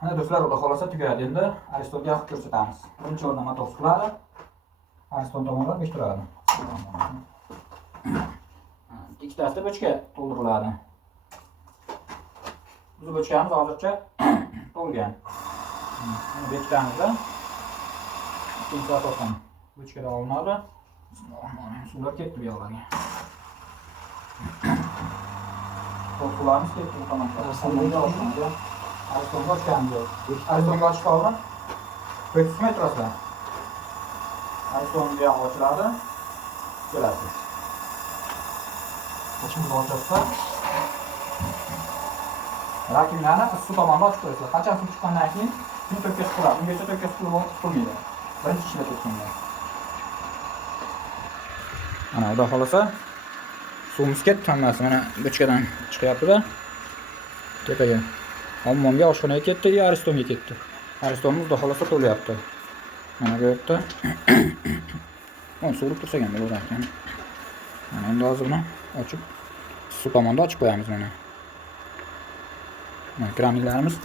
Mana do'stlar, xudo xolasa tugadi. Endi Aristonga yoqib ko'rsatamiz. Birinchi o'rinda motor siqiladi. Ariston tomonidan bektiradi. Ikkitasi bochka to'ldiriladi. Biz bochkamiz hozircha to'lgan. Buni bektamizda. Ikkinchi asosan bochkada olinadi. Suvlar ketdi bu yoqlarga. Sularimiz ketdi bu tomonga. Aristonga ochganimiz yo'q. Aristonga ochish oldin 400 metr asla. Aristonga ochiladi. Kelasiz. Ochimiz ochilsa rakimlarni suv tomonda ochib qo'yasiz. Qancha suv chiqqandan keyin shuni to'kis qiladi. Ungacha to'kis qilmaydi. Birinchi ishla to'ksinlar. Mana xudo xolasa suvimiz ketdi hammasi. Mana bochkadan chiqyapti-da. Tepaga. Hammomga oshxonaga ketdi, Aristonga ketdi. Aristonimiz xudo xolasa to'lyapti. Mana bu yerda. Onu so'rib tursak ham bo'lar ekan. Mana endi hozir buni ochib suv tomonda ochib qo'yamiz mana. Mana kranlarimiz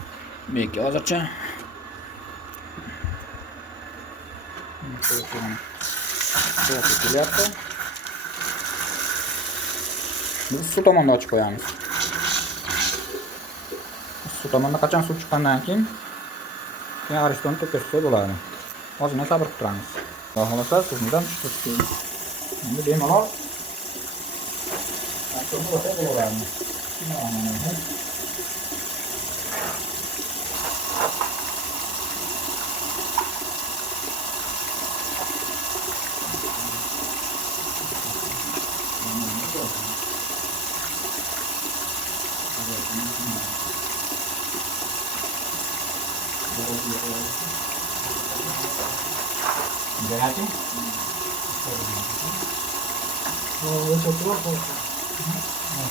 bekka hozircha. Kelyapti. Biz suv tomonda ochib qo'yamiz. Suv tomonda qachon suv chiqqandan keyin Ariston to'kirsa bo'ladi. Ozgina sabr qilamiz. Xudo xolasa suvdan chiqib endi bemalol Aristonni o'ta bo'laveradi. Jadi, oh, coba terus. Nah,